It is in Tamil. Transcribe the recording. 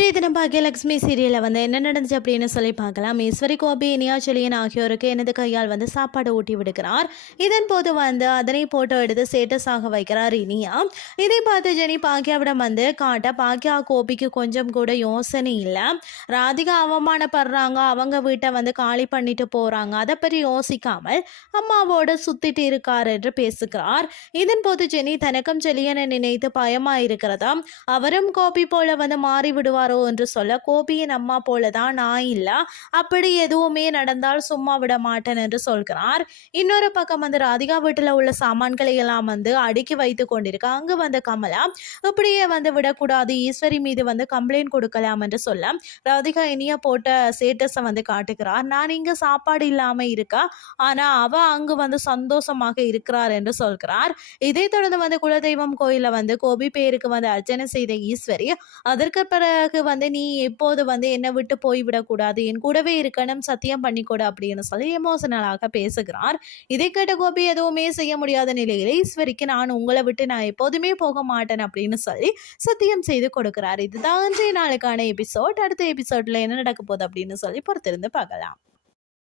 இன்றைய தினம் பாக்கியலட்சுமி சீரியலில் வந்து என்ன நடந்துச்சு அப்படின்னு சொல்லி பார்க்கலாம். ஈஸ்வரி கோபி இனியாச்சலியன் ஆகியோருக்கு எனது கையால் வந்து சாப்பாடு ஊட்டி விடுக்கிறார். இதன் போது வந்து அதனை போட்டோ எடுத்து ஸ்டேட்டஸாக வைக்கிறார் இனியா. இதை பார்த்து ஜெனி பாக்கியாவிடம் வந்து காட்ட பாக்கியா கோபிக்கு கொஞ்சம் கூட யோசனை இல்லை. ராதிகா அவமானப்படுறாங்க. அவங்க வீட்டை வந்து காலி பண்ணிட்டு போகிறாங்க அதை பற்றி யோசிக்காமல் அம்மாவோட சுத்திட்டு இருக்கார் என்று பேசுகிறார். இதன் போது ஜெனி தனக்கும் செலியனை நினைத்து பயமா இருக்கிறதா? அவரும் கோபி போல வந்து மாறிவிடுவார்? விடுவாரோ என்று சொல்ல கோபியின் அம்மா போல தான் நான் இல்லை. அப்படி எதுவுமே நடந்தால் சும்மா விட மாட்டேன் என்று சொல்கிறார். இன்னொரு பக்கம் வந்து ராதிகா வீட்டில் உள்ள சாமான்களை எல்லாம் வந்து அடுக்கி வைத்து கொண்டிருக்க அங்கு வந்த கமலா இப்படியே வந்து விடக்கூடாது. ஈஸ்வரி மீது வந்து கம்ப்ளைண்ட் கொடுக்கலாம் என்று சொல்ல ராதிகா இனிய போட்ட ஸ்டேட்டஸை வந்து காட்டுகிறார். நான் இங்கே சாப்பாடு இல்லாமல் இருக்கா ஆனால் அவ அங்கு வந்து சந்தோஷமாக இருக்கிறார் என்று சொல்கிறார். இதை தொடர்ந்து வந்து குலதெய்வம் கோயிலில் வந்து கோபி பேருக்கு வந்து அர்ச்சனை செய்த ஈஸ்வரி அதற்கு பிறகு எனக்கு வந்து நீ எப்போது வந்து என்னை விட்டு போய்விடக்கூடாது என் கூடவே இருக்கணும் சத்தியம் பண்ணிக்கொடு அப்படின்னு சொல்லி எமோஷனலாக பேசுகிறார். இதை கேட்ட கோபி எதுவுமே செய்ய முடியாத நிலையில் ஈஸ்வரிக்கு நான் உங்களை விட்டு நான் எப்போதுமே போக மாட்டேன் அப்படின்னு சொல்லி சத்தியம் செய்து கொடுக்கிறார். இதுதான் இன்றைய நாளுக்கான எபிசோட். அடுத்த எபிசோட்ல என்ன நடக்க போகுது அப்படின்னு சொல்லி பொறுத்திருந்து பார்க்கலாம்.